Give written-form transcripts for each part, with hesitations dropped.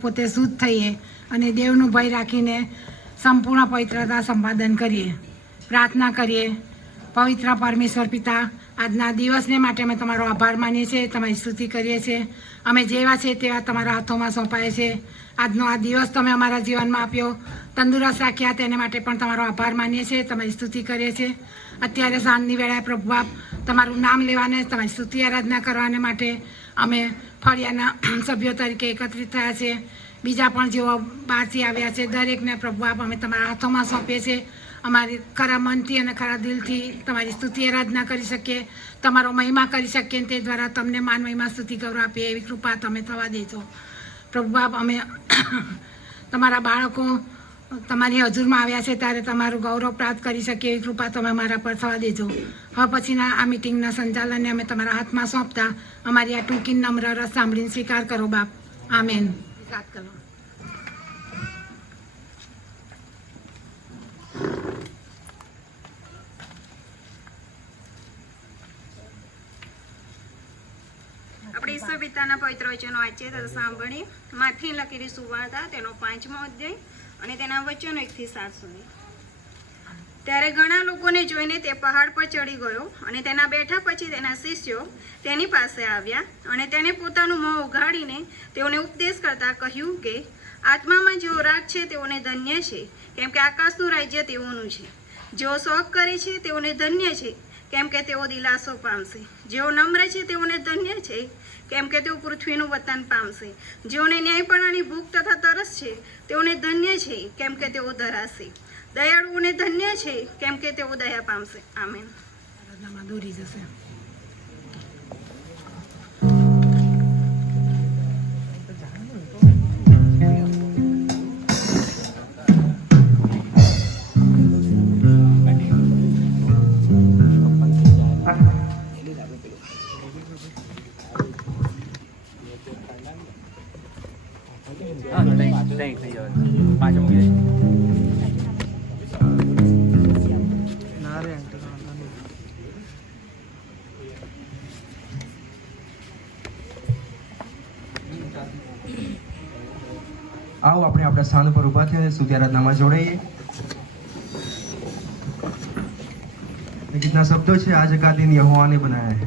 પોતે શુદ્ધ થઈએ અને દેવનું ભય રાખીને સંપૂર્ણ પવિત્રતા સંપાદન કરીએ. પ્રાર્થના કરીએ. પવિત્ર પરમેશ્વર પિતા, આજના દિવસને માટે અમે તમારો આભાર માનીએ છીએ, તમારી સ્તુતિ કરીએ છીએ. અમે જેવા છે તેવા તમારા હાથોમાં સોંપાય છે. આજનો આ દિવસ તમે અમારા જીવનમાં આપ્યો, તંદુરસ્ત રાખ્યા, તેને માટે પણ તમારો આભાર માનીએ છીએ, તમારી સ્તુતિ કરીએ છીએ. અત્યારે સાંજની વેળાએ પ્રભુ બાપ તમારું નામ લેવાને, તમારી સ્તુતિ આરાધના કરવાને માટે અમે ફળિયાના સભ્યો તરીકે એકત્રિત થયા છે. બીજા પણ જેઓ બહારથી આવ્યા છે, દરેકને પ્રભુ બાપ અમે તમારા હાથોમાં સોંપીએ છીએ. અમારી ખરા મનથી અને ખરા દિલથી તમારી સ્તુતિ આરાધના કરી શકીએ, તમારો મહિમા કરી શકીએ, તે દ્વારા તમને માન મહિમા સ્તુતિ ગૌરવ આપીએ એવી કૃપા તમે થવા દેજો. પ્રભુ બાપ અમે તમારા બાળકો તમારી હજુરમાં આવ્યા છે ત્યારે તમારું ગૌરવ પ્રાપ્ત કરી શકીએ એવી કૃપા તમે અમારા પર થવા દેજો. હવે પછીના આ મિટિંગના સંચાલનને અમે તમારા હાથમાં સોંપતા અમારી આ ટૂંકી નમ્ર રસ સાંભળીને સ્વીકાર કરો બાપ. આમેન. વાત કરો. આપણે ઈશ્વર પિતાના પવિત્ર વચનો વાંચીએ તો સાંભળીએ. માથી લખેલી સુવાર્તા તેનો 5મો અધ્યાય અને તેના વચનો 1 થી 7 સુધી. ત્યારે ઘણા લોકોને જોઈને તે પહાડ પર ચડી ગયો અને તેના બેઠા પછી તેના શિષ્યો તેની પાસે આવ્યા અને તેને પોતાનું મોં ઉઘાડીને તેઓને ઉપદેશ કરતા કહ્યું કે આત્મામાં જેઓ રાગ છે તેઓને ધન્ય છે, કેમ કે આકાશનું રાજ્ય તેઓનું છે. જેઓ શોક કરે છે તેઓને ધન્ય છે, કેમ કે તેઓ દિલાસો પામશે. જેઓ નમ્ર છે તેઓને ધન્ય છે, કેમ કે તેઓ પૃથ્વીનું વતન પામશે. જેઓને ન્યાયપણાની ભૂખ તથા તરસ છે તેઓને ધન્ય છે, કેમ કે તેઓ ધરાશે. દયાળુઓને ધન્ય છે, કેમ કે તેઓ દયા પામશે. આમેન. દોરી જશે. આવો આપણે આપણા સ્થાન પર ઊભા થઈને સ્તુતિ આરાધનામાં જોડાઈએ. ગીતના શબ્દો છે, આજ કા દિન યહોવાને બનાયા હૈ.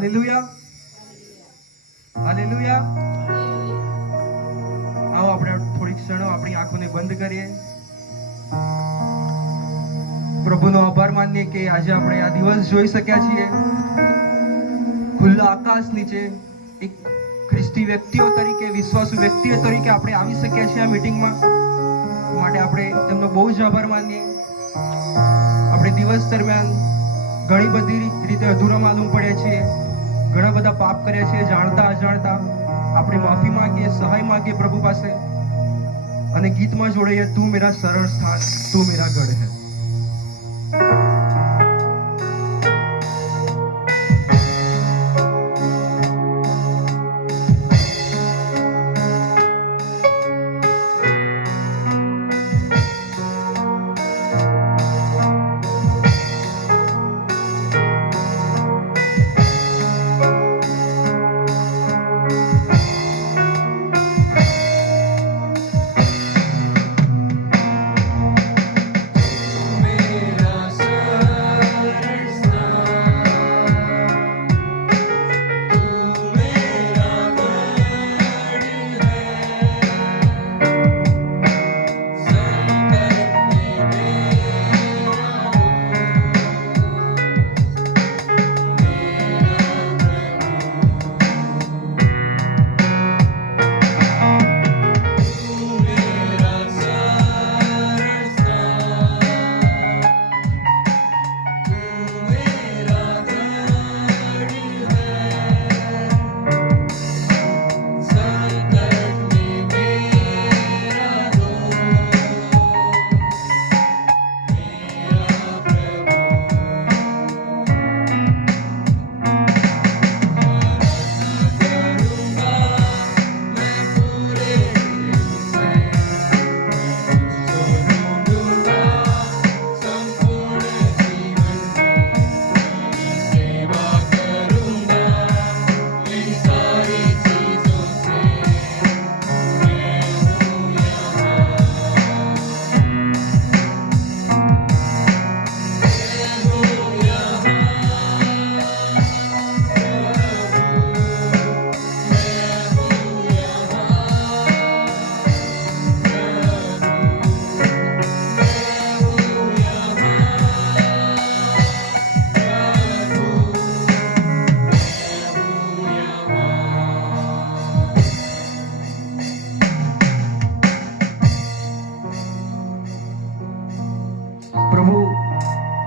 Hallelujah hallelujah. આવો આપણે થોડીક ક્ષણો આપણી આંખોને બંધ કરીએ. પ્રભુનો આભાર માનીએ કે આજે આપણે આ દિવસ જોઈ શક્યા છીએ. ખુલ્લા આકાશ નીચે એક ખ્રિસ્તી વ્યક્તિઓ તરીકે, વિશ્વાસુ વ્યક્તિઓ તરીકે આપણે આવી શક્યા છીએ આ મીટિંગમાં. માટે આપણે તેમનો બહુ જ આભાર માનીએ. આપણે દિવસ દરમિયાન ઘણી બધી રીતે અધૂરા માલુમ પડ્યા છીએ, ઘણા બધા પાપ કર્યા છીએ જાણતા અજાણતા. આપણે માફી માંગીએ, સહાય માંગીએ પ્રભુ પાસે, અને ગીતમાં જોડાઈએ, તું મેરા સરળ સ્થાન, તું મેરા ગઢ હૈ.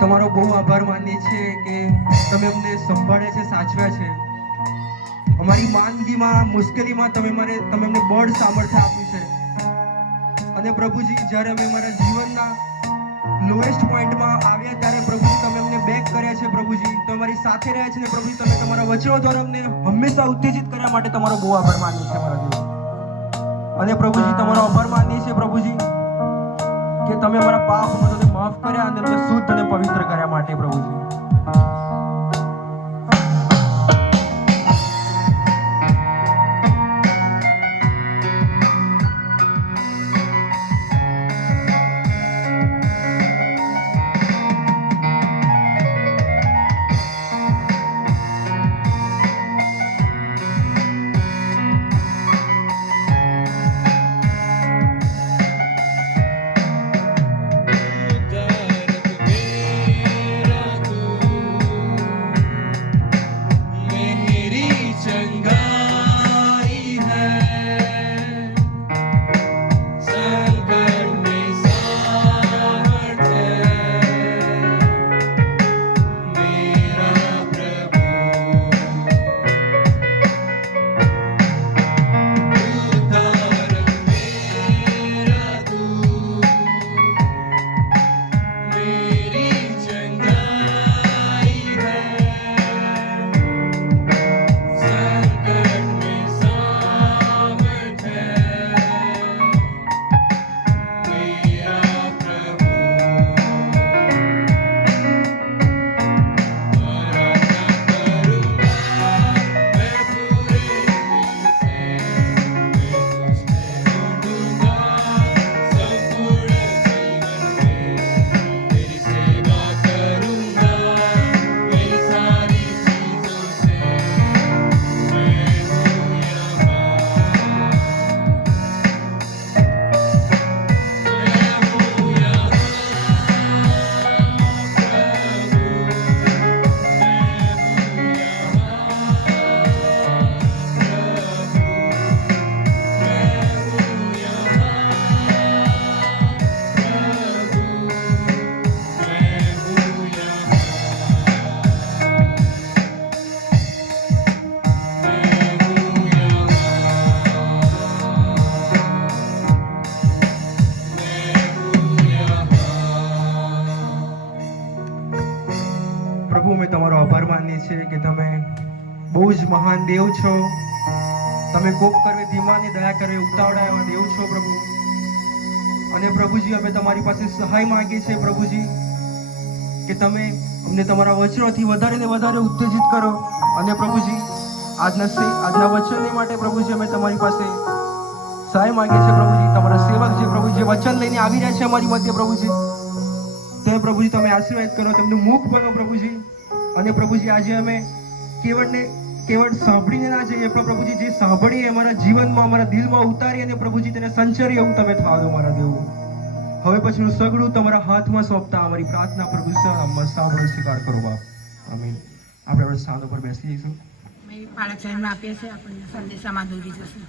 તમારો બહુ આભાર માનીએ છીએ કે તમે અમને સંભાળ્યા છે, સાચવ્યા છે. અમારી માંદગીમાં, મુશ્કેલીમાં તમે અમને બળ સામર્થ્ય આપ્યું છે. અને પ્રભુજી, જ્યારે અમે અમારા જીવનના લોએસ્ટ પોઈન્ટમાં આવ્યા ત્યારે પ્રભુજી તમે અમને બેક કર્યા છે. પ્રભુજી તમારી સાથે રહ્યા છે, ને પ્રભુજી તમે તમારા વચનો દ્વારા અમને હંમેશા ઉત્તેજિત કર્યા માટે તમારો બહુ આભાર માનીએ છીએ અમારા જીવન. અને પ્રભુજી તમારો આભાર માનીએ છીએ પ્રભુજી કે તમે અમારા પાપ બધાને માફ કર્યા અને અમને શુદ્ધ અને પવિત્ર કર્યા માટે પ્રભુજી. Thank you. છે કે તમે બહુ જ મહાન દેવ છો. તમે કોપ કરવે ધીમાને દયા કરવે ઉતાવળા એવા દેવ છો પ્રભુ. અને પ્રભુજી અમે તમારી પાસે સહાય માંગીએ છીએ પ્રભુજી કે તમે અમને તમારા વચનોથી વધારે ને વધારે ઉત્તેજિત કરો. અને પ્રભુજી આજના વચનને માટે પ્રભુજી અમે તમારી પાસે સહાય માંગીએ છીએ પ્રભુજી. તમારા સેવક જે પ્રભુ જે વચન લઈને આવી રહ્યા છે અમારી મધ્ય પ્રભુજી, તે પ્રભુજી તમે આશીર્વાદ કરો, તેમનું મુખ બનો પ્રભુજી. અને પ્રભુજી આજે અમે કેવળ સાંભળીને ના જઈએ પણ પ્રભુજી જે સાંભળીએ અમારા જીવનમાં અમારા દિલમાં ઉતારી અને પ્રભુજી તેને સંચરી એવું તમે થવા દો મારા દેવ. હવે પછીનું સગડું તમારા હાથમાં સોંપતા અમારી પ્રાર્થના પ્રભુ નામમાં સાંભળો સ્વીકાર કરો બાપ. આમીન. આપણે સ્થાન ઉપર બેસી જઈશું. બાળક સાહેબને આપીએ છીએ, આપણને સંદેશામાં દોરી જશે.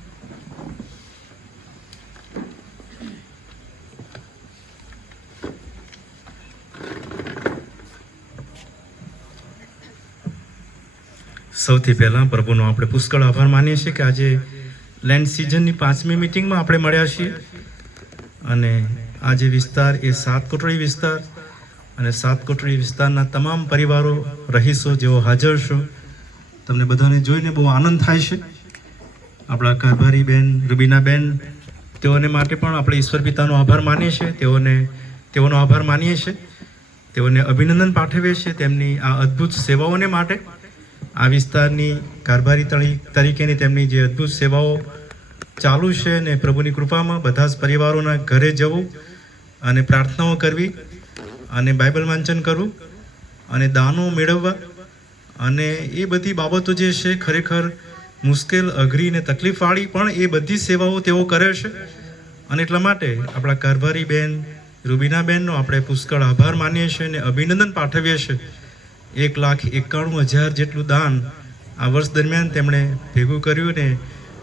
સૌથી પહેલાં પ્રભુનો આપણે પુષ્કળ આભાર માનીએ છીએ કે આજે લેન્ડ સિઝનની 5મી મિટિંગમાં આપણે મળ્યા છીએ. અને આ જે વિસ્તાર એ 7 કોટડી વિસ્તાર અને 7 કોટડી વિસ્તારના તમામ પરિવારો રહીશો જેઓ હાજર છો, તમને બધાને જોઈને બહુ આનંદ થાય છે. આપણા કારભારી બેન રૂબીનાબેન, તેઓને માટે પણ આપણે ઈશ્વર પિતાનો આભાર માનીએ છીએ. તેઓનો આભાર માનીએ છીએ, તેઓને અભિનંદન પાઠવીએ છીએ તેમની આ અદ્ભુત સેવાઓને માટે. આ વિસ્તારની કારભારી તરીકેની તેમની જે અદ્ભુત સેવાઓ ચાલુ છે ને પ્રભુની કૃપામાં બધા જ પરિવારોના ઘરે જવું અને પ્રાર્થનાઓ કરવી અને બાઇબલ વાંચન કરવું અને દાનો મેળવવા અને એ બધી બાબતો જે છે ખરેખર મુશ્કેલ, અઘરી ને તકલીફવાળી, પણ એ બધી સેવાઓ તેઓ કરે છે. અને એટલા માટે આપણા કારભારી બેન રૂબીનાબેનનો આપણે પુષ્કળ આભાર માનીએ છીએ અને અભિનંદન પાઠવીએ છીએ. 1,91,000 જેટલું દાન આ વર્ષ દરમિયાન તેમણે ભેગું કર્યું ને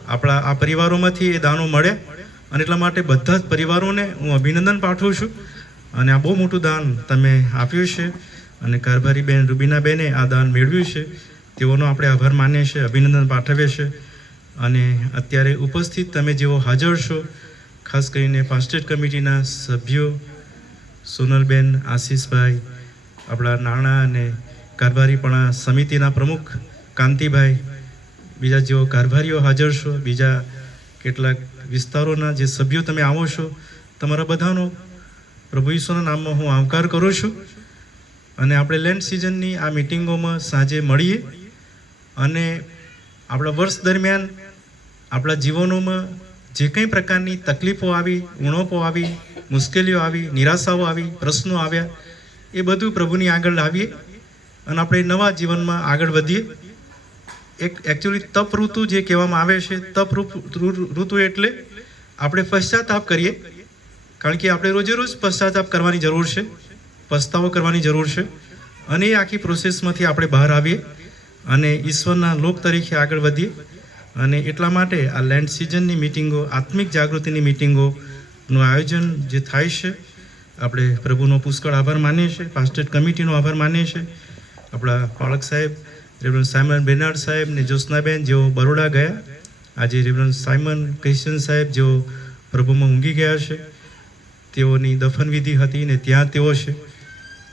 આપણા આ પરિવારોમાંથી એ દાનો મળે. અને એટલા માટે બધા જ પરિવારોને હું અભિનંદન પાઠવું છું. અને આ બહુ મોટું દાન તમે આપ્યું છે અને કારભારી બેન રૂબીનાબેને આ દાન મેળવ્યું છે, તેઓનો આપણે આભાર માનીએ છીએ, અભિનંદન પાઠવીએ છીએ. અને અત્યારે ઉપસ્થિત તમે જેઓ હાજર છો, ખાસ કરીને પાસ્ટેટ કમિટીના સભ્યો સોનલબેન, આશીષભાઈ, આપણા નાણાં અને કારભારીપણા સમિતિના પ્રમુખ કાંતિભાઈ, બીજા જેઓ કારભારીઓ હાજર છો, બીજા કેટલાક વિસ્તારોના જે સભ્યો તમે આવો છો, તમારા બધાનો પ્રભુ ઈસુના નામમાં હું આવકાર કરું છું. અને આપણે લેન્ડ સિઝનની આ મિટિંગોમાં સાંજે મળીએ અને આપણા વર્ષ દરમિયાન આપણા જીવનોમાં જે કંઈ પ્રકારની તકલીફો આવી, ઉણપો આવી, મુશ્કેલીઓ આવી, નિરાશાઓ આવી, પ્રશ્નો આવ્યા, એ બધું પ્રભુની આગળ લાવીએ અને આપણે નવા જીવનમાં આગળ વધીએ. એકચ્યુઅલી તપ ઋતુ જે કહેવામાં આવે છે, તપ ઋતુ એટલે આપણે પશ્ચાતાપ કરીએ, કારણ કે આપણે રોજે રોજ પશ્ચાતાપ કરવાની જરૂર છે, પસ્તાવો કરવાની જરૂર છે. અને એ આખી પ્રોસેસમાંથી આપણે બહાર આવીએ અને ઈશ્વરના લોક તરીકે આગળ વધીએ. અને એટલા માટે આ લેન્ડ સિઝનની મિટિંગો, આત્મિક જાગૃતિની મિટિંગોનું આયોજન જે થાય છે, આપણે પ્રભુનો પુષ્કળ આભાર માનીએ છીએ, પાસ્ટેટ કમિટીનો આભાર માનીએ છીએ. આપણા પાળક સાહેબ રેવરન્ડ સાયમન બેનાર્ડ સાહેબ ને જ્યોત્સનાબેન જેઓ બરોડા ગયા, આજે રેવરન્ડ સાયમન ક્રિશ્ચન સાહેબ જેઓ પ્રભુમાં ઊંઘી ગયા છે, તેઓની દફનવિધિ હતી ને ત્યાં તેઓ છે.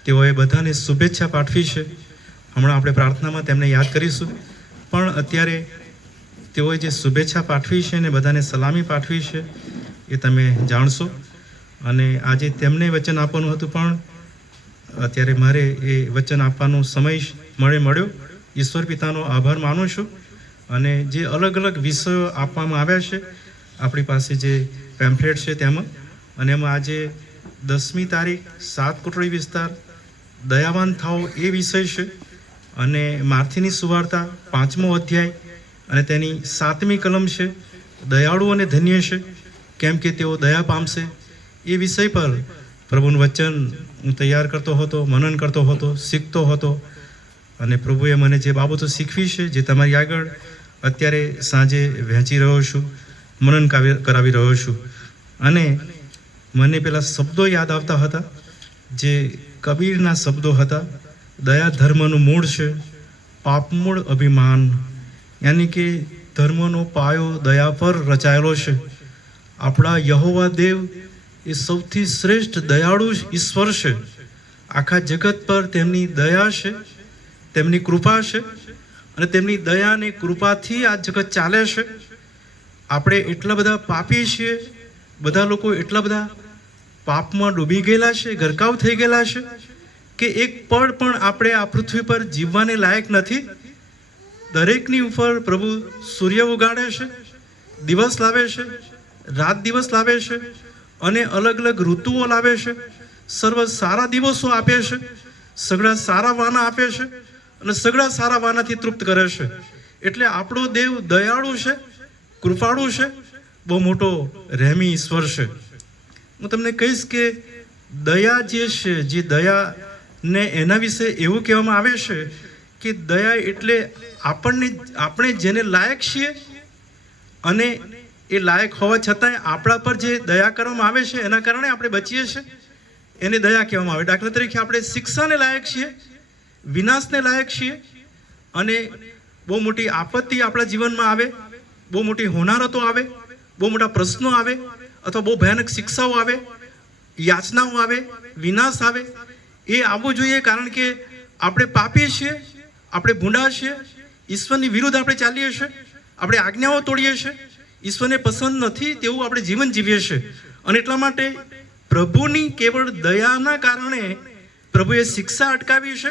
તેઓએ બધાને શુભેચ્છા પાઠવી છે. હમણાં આપણે પ્રાર્થનામાં તેમને યાદ કરીશું, પણ અત્યારે તેઓએ જે શુભેચ્છા પાઠવી છે ને બધાને સલામી પાઠવી છે એ તમે જાણશો. અને આજે તેમને વચન આપવાનું હતું, પણ અત્યારે મારે એ વચન આપવાનો સમય મળ્યો. ઈશ્વર પિતાનો આભાર માનું છું. અને જે અલગ અલગ વિષયો આપવામાં આવ્યા છે આપણી પાસે જે પેમ્ફલેટ છે તેમાં, અને એમાં આજે 10મી તારીખ 7 કોટડી વિસ્તાર દયાવાન થાઓ એ વિષય છે. અને માર્થીની સુવાર્તા 5મો અધ્યાય અને તેની 7મી કલમ છે, દયાળુ અને ધન્ય છે કેમ કે તેઓ દયા પામશે. એ વિષય પર પ્રભુનું વચન હું તૈયાર કરતો હતો, મનન કરતો હતો, શીખતો હતો. અને પ્રભુએ મને જે બાબતો શીખવી છે, જે તમારી આગળ અત્યારે સાંજે વહેંચી રહ્યો છું, મનન કરાવી રહ્યો છું. અને મને પેલા શબ્દો યાદ આવતા હતા જે કબીરના શબ્દો હતા, દયા ધર્મનું મૂળ છે, પાપમૂળ અભિમાન, યાની કે ધર્મનો પાયો દયા પર રચાયેલો છે. આપણા યહોવા દેવ એ સૌથી શ્રેષ્ઠ દયાળુ ઈશ્વર છે. આખા જગત પર તેમની દયા છે તેમની કૃપા છે અને તેમની દયા અને કૃપાથી આ જગત ચાલે છે. આપણે એટલા બધા પાપી છીએ, બધા લોકો એટલા બધા પાપમાં ડૂબી ગયેલા છે, ગરકાવ થઈ ગયેલા છે કે એક પળ પણ આપણે આ પૃથ્વી પર જીવવાને લાયક નથી. દરેકની ઉપર પ્રભુ સૂર્ય ઉગાડે છે, દિવસ લાવે છે, રાત દિવસ લાવે છે અને અલગ અલગ ઋતુઓ લાવે છે. સર્વ સારા દિવસો આપે છે, સગળા સારા વાના આપે છે અને સગળા સારા વાનાથી તૃપ્ત કરે છે. એટલે આપણો દેવ દયાળુ છે, કૃપાળુ છે, બહુ મોટો રહેમી ઈશ્વર છે. હું તમને કહીશ કે દયા જે છે, જે દયાને એના વિશે એવું કહેવામાં આવે છે કે દયા એટલે આપણે જેને લાયક છીએ અને એ લાયક હોવા છતાંય આપણા પર જે દયા કરવામાં આવે છે એના કારણે આપણે બચીએ છીએ, એને દયા કહેવામાં આવે. દાખલા તરીકે આપણે શિક્ષાને લાયક છીએ, વિનાશને લાયક છીએ અને બહુ મોટી આપત્તિ આપણા જીવનમાં આવે, બહુ મોટી હોનારતો આવે, બહુ મોટા પ્રશ્નો આવે અથવા બહુ ભયાનક શિક્ષાઓ આવે, યાચનાઓ આવે, વિનાશ આવે. એ આવવું જોઈએ કારણ કે આપણે પાપી છીએ, આપણે ભૂંડા છીએ, ઈશ્વરની વિરુદ્ધ આપણે ચાલીએ છીએ, આપણે આજ્ઞાઓ તોડીએ છીએ, ઈશ્વરને પસંદ નથી તેવું આપણે જીવન જીવીએ છીએ. અને એટલા માટે પ્રભુની કેવળ દયાના કારણે પ્રભુએ શિક્ષા અટકાવી છે,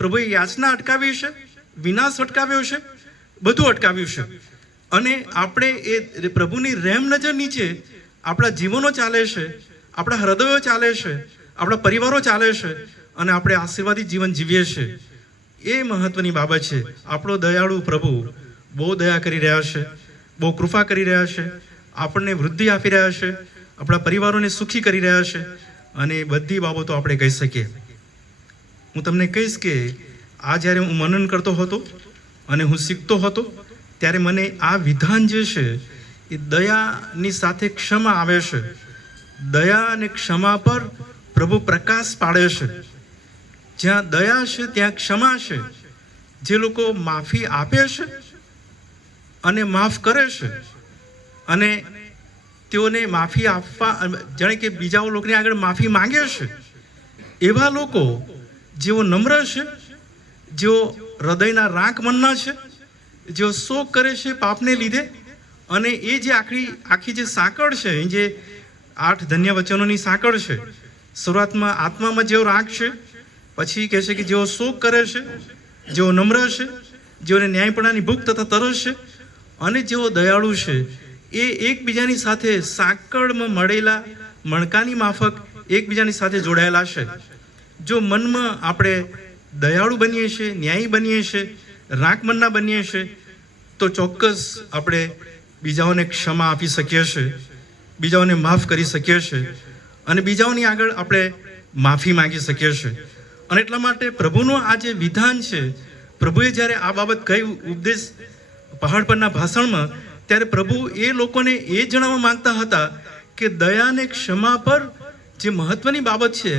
પ્રભુએ યાચના અટકાવી છે, વિનાશ અટકાવ્યો છે, બધું અટકાવ્યું છે. અને આપણે એ પ્રભુની રહેમ નજર નીચે આપણા જીવનો ચાલે છે, આપણા હૃદયો ચાલે છે, આપણા પરિવારો ચાલે છે અને આપણે આશીર્વાદિત જીવન જીવીએ છીએ. એ મહત્વની બાબત છે. આપણો દયાળુ પ્રભુ બહુ દયા કરી રહ્યા છે, બહુ કૃપા કરી રહ્યા છે, આપણને વૃદ્ધિ આપી રહ્યા છે, આપણા પરિવારોને સુખી કરી રહ્યા છે અને બધી બાબતો આપણે કહી શકીએ. હું તમને કહીશ કે આ જ્યારે હું મનન કરતો હતો અને હું શીખતો હતો ત્યારે મને આ વિધાન જે છે એ દયાની સાથે ક્ષમા આવે છે. દયા અને ક્ષમા પર પ્રભુ પ્રકાશ પાડે છે. જ્યાં દયા છે ત્યાં ક્ષમા છે. જે લોકો માફી આપે છે અને માફ કરે છે અને તેઓને માફી આપવા, જાણે કે બીજા લોકોની આગળ માફી માંગે છે, એવા લોકો જેઓ નમ્ર છે, જેઓ હૃદયના રાંક મનના છે, જેઓ શોક કરે છે પાપને લીધે, અને એ જે આખી જે સાંકળ છે, એ જે 8 ધન્ય વચનોની સાંકળ છે, શરૂઆતમાં આત્મામાં જેઓ રાંક છે, પછી કહે છે કે જેઓ શોક કરે છે, જેઓ નમ્ર છે, જેઓને ન્યાયપણાની ભૂખ તથા તરસ છે અને જેઓ દયાળુ છે, એ એકબીજાની સાથે સાંકળમાં મળેલા મણકાની માફક એકબીજાની સાથે જોડાયેલા છે. જો મનમાં આપણે દયાળુ બનીએ છીએ, ન્યાયી બનીએ છીએ, રાંક મનના બનીએ છીએ તો ચોક્કસ આપણે બીજાઓને ક્ષમા આપી શકીએ છીએ, બીજાઓને માફ કરી શકીએ છીએ અને બીજાઓની આગળ આપણે માફી માંગી શકીએ છીએ. અને એટલા માટે પ્રભુનું આ જે વિધાન છે, પ્રભુએ જ્યારે આ બાબત કહી ઉપદેશ પહાડ પરના ભાષણમાં, ત્યારે પ્રભુ એ લોકોને એ જણાવવા માંગતા હતા કે દયા અને ક્ષમા પર જે મહત્વની બાબત છે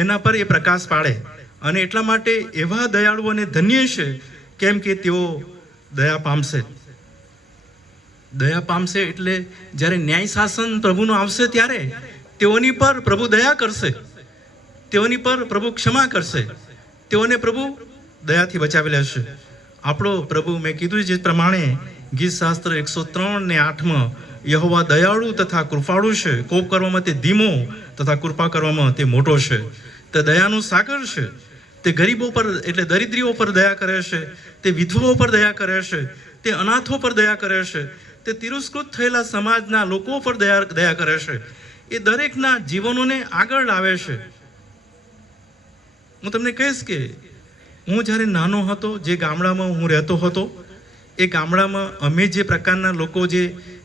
એના પર એ પ્રકાશ પાડે. અને એટલા માટે એવા દયાળુઓને ધન્ય છે કેમ કે તેઓ દયા પામશે. દયા પામશે એટલે જ્યારે ન્યાય શાસન પ્રભુનું આવશે ત્યારે તેઓની પર પ્રભુ દયા કરશે, તેઓની પર પ્રભુ ક્ષમા કરશે, તેઓને પ્રભુ દયાથી બચાવી લેશે. આપણો પ્રભુ, મેં કીધું જે પ્રમાણે ગીત શાસ્ત્ર 103:8 યહોવા દયાળુ તથા કૃપાળુ છે, કોપ કરવામાં તે ધીમો તથા કૃપા કરવામાં તે મોટો છે. તે દયાનું સાગર છે. તે ગરીબો પર એટલે દરિદ્રીઓ પર દયા કરે છે, તે વિધવાઓ પર દયા કરે છે, તે અનાથો પર દયા કરે છે, તે તિરસ્કૃત થયેલા સમાજના લોકો પર દયા કરે છે. એ દરેકના જીવનોને આગળ લાવે છે. હું તમને કહીશ કે હું જ્યારે નાનો હતો, જે ગામડામાં હું રહેતો હતો, એ ગામડામાં અમે જે પ્રકારના લોકો જે